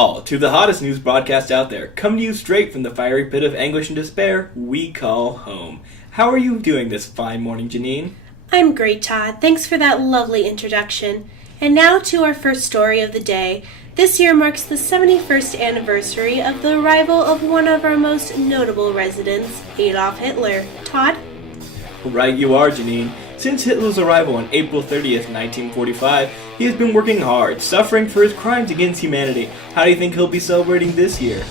all to the hottest news broadcast out there, coming to you straight from the fiery pit of anguish and despair we call home. How are you doing this fine morning, Genine? I'm great, Todd. Thanks for that lovely introduction. And now to our first story of the day. This year marks the 71st anniversary of the arrival of one of our most notable residents, Adolf Hitler. Todd? Right you are, Genine. Since Hitler's arrival on April 30th, 1945, he has been working hard, suffering for his crimes against humanity. How do you think he'll be celebrating this year?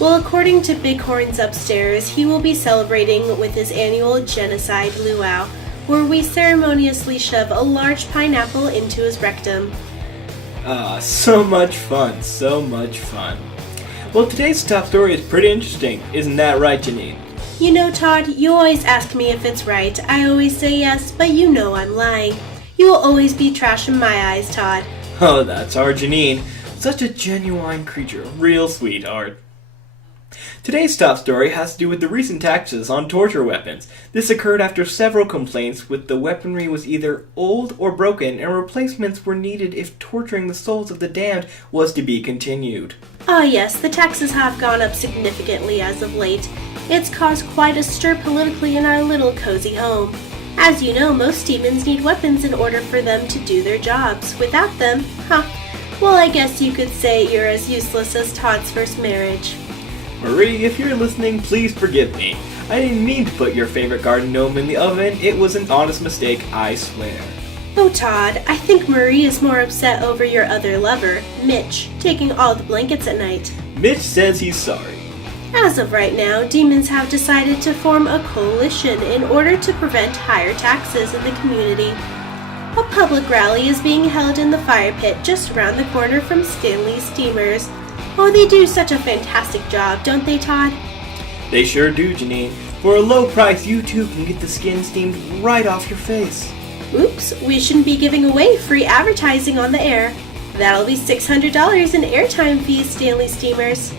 Well, according to Bighorns upstairs, he will be celebrating with his annual genocide luau, where we ceremoniously shove a large pineapple into his rectum. Ah, so much fun, so much fun. Well, today's top story is pretty interesting. Isn't that right, Genine? You know, Todd, you always ask me if it's right. I always say yes, but you know I'm lying. You will always be trash in my eyes, Todd. Oh, that's our Genine. Such a genuine creature, real sweetheart. Today's top story has to do with the recent taxes on torture weapons. This occurred after several complaints with the weaponry was either old or broken and replacements were needed if torturing the souls of the damned was to be continued. Ah yes, the taxes have gone up significantly as of late. It's caused quite a stir politically in our little cozy home. As you know, most demons need weapons in order for them to do their jobs. Without them, well, I guess you could say you're as useless as Todd's first marriage. Marie, if you're listening, please forgive me. I didn't mean to put your favorite garden gnome in the oven. It was an honest mistake, I swear. Oh, Todd, I think Marie is more upset over your other lover, Mitch, taking all the blankets at night. Mitch says he's sorry. As of right now, demons have decided to form a coalition in order to prevent higher taxes in the community. A public rally is being held in the fire pit just around the corner from Stanley's Steamers. Oh, they do such a fantastic job, don't they, Todd? They sure do, Genine. For a low price, you too can get the skin steamed right off your face. Oops, we shouldn't be giving away free advertising on the air. That'll be $600 in airtime fees, Stanley Steamers.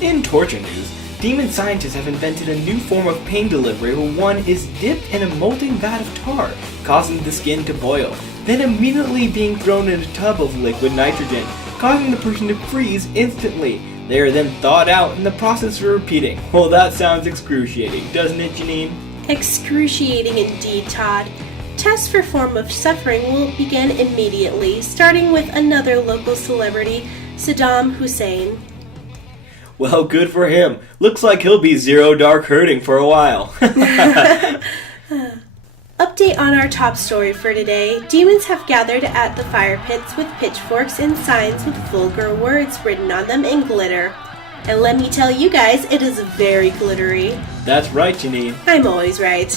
In torture news, demon scientists have invented a new form of pain delivery where one is dipped in a molten vat of tar, causing the skin to boil, then immediately being thrown in a tub of liquid nitrogen, causing the person to freeze instantly. They are then thawed out and the process is repeating. Well, that sounds excruciating, doesn't it, Genine? Excruciating indeed, Todd. Tests for form of suffering will begin immediately, starting with another local celebrity, Saddam Hussein. Well, good for him. Looks like he'll be zero dark hurting for a while. Update on our top story for today. Demons have gathered at the fire pits with pitchforks and signs with vulgar words written on them in glitter. And let me tell you guys, it is very glittery. That's right, Genine. I'm always right.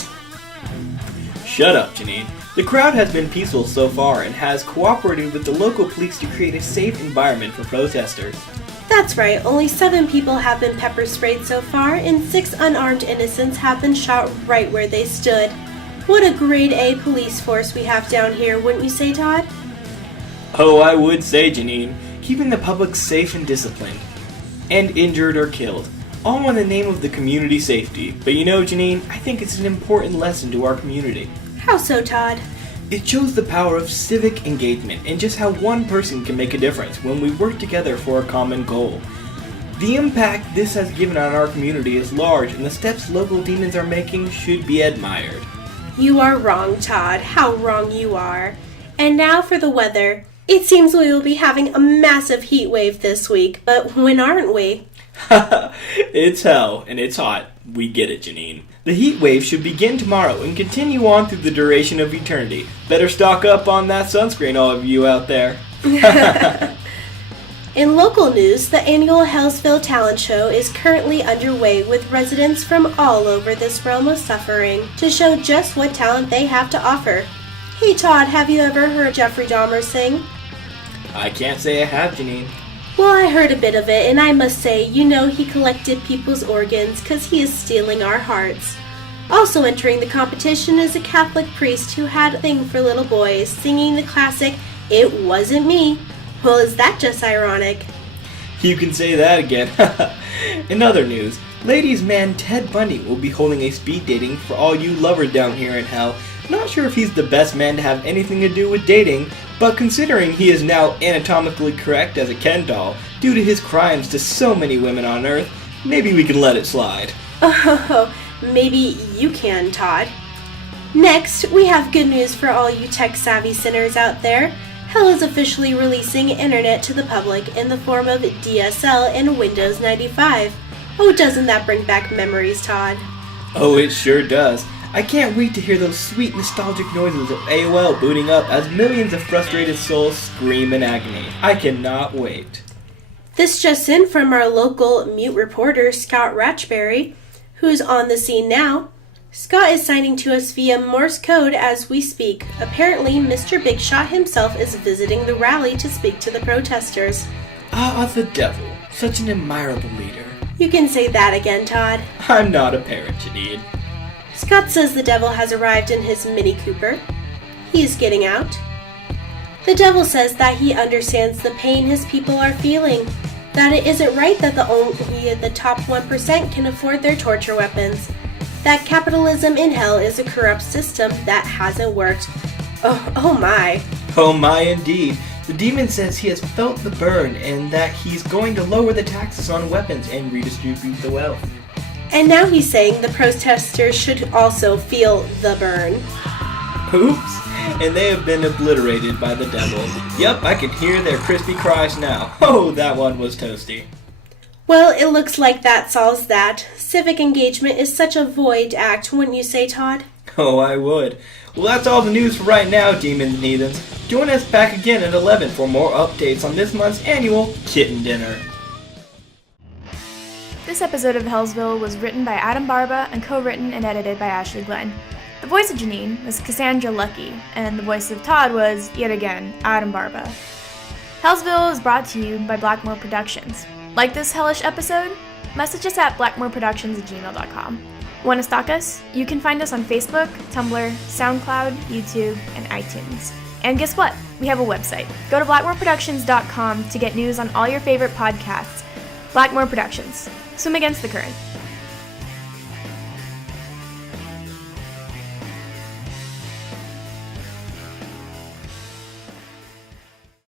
Shut up, Genine. The crowd has been peaceful so far and has cooperated with the local police to create a safe environment for protesters. That's right, only 7 people have been pepper sprayed so far, and 6 unarmed innocents have been shot right where they stood. What a grade A police force we have down here, wouldn't you say, Todd? Oh, I would say, Genine. Keeping the public safe and disciplined. And injured or killed. All in the name of the community safety. But you know, Genine, I think it's an important lesson to our community. How so, Todd? It shows the power of civic engagement and just how one person can make a difference when we work together for a common goal. The impact this has given on our community is large, and the steps local demons are making should be admired. You are wrong, Todd. How wrong you are. And now for the weather. It seems we will be having a massive heat wave this week, but when aren't we? It's hell, and it's hot. We get it, Genine. The heat wave should begin tomorrow and continue on through the duration of eternity. Better stock up on that sunscreen, all of you out there. In local news, the annual Hellsville talent show is currently underway with residents from all over this realm of suffering to show just what talent they have to offer. Hey Todd, have you ever heard Jeffrey Dahmer sing? I can't say I have, Genine. Well, I heard a bit of it, and I must say, you know he collected people's organs because he is stealing our hearts. Also entering the competition is a Catholic priest who had a thing for little boys, singing the classic, "It Wasn't Me." Well, is that just ironic? You can say that again. In other news, ladies' man Ted Bundy will be holding a speed dating for all you lovers down here in hell, Not sure if he's the best man to have anything to do with dating, but considering he is now anatomically correct as a Ken doll due to his crimes to so many women on Earth, maybe we can let it slide. Oh, maybe you can, Todd. Next, we have good news for all you tech-savvy sinners out there. Hell is officially releasing internet to the public in the form of DSL in Windows 95. Oh, doesn't that bring back memories, Todd? Oh, it sure does. I can't wait to hear those sweet nostalgic noises of AOL booting up as millions of frustrated souls scream in agony. I cannot wait. This just in from our local mute reporter, Scott Ratchberry, who's on the scene now. Scott is signing to us via Morse code as we speak. Apparently, Mr. Big Shot himself is visiting the rally to speak to the protesters. Ah, the devil. Such an admirable leader. You can say that again, Todd. I'm not a parrot, Janine. Scott says the devil has arrived in his Mini Cooper. He is getting out. The devil says that he understands the pain his people are feeling, that it isn't right that only the top 1% can afford their torture weapons, that capitalism in hell is a corrupt system that hasn't worked. Oh my. Oh my indeed. The demon says he has felt the burn and that he's going to lower the taxes on weapons and redistribute the wealth. And now he's saying the protesters should also feel the burn. Oops, and they have been obliterated by the devil. Yup, I can hear their crispy cries now. Oh, that one was toasty. Well, it looks like that solves that. Civic engagement is such a void act, wouldn't you say, Todd? Oh, I would. Well, that's all the news for right now, demons and heathens. Join us back again at 11 for more updates on this month's annual Kitten Dinner. This episode of Hellsville was written by Adam Barba and co-written and edited by Ashley Glenn. The voice of Genine was Cassandra Luckey, and the voice of Todd was, yet again, Adam Barba. Hellsville is brought to you by Blackmore Productions. Like this hellish episode? Message us at blackmoreproductions@gmail.com. Want to stalk us? You can find us on Facebook, Tumblr, SoundCloud, YouTube, and iTunes. And guess what? We have a website. Go to blackmoreproductions.com to get news on all your favorite podcasts. Blackmore Productions. Swim against the current.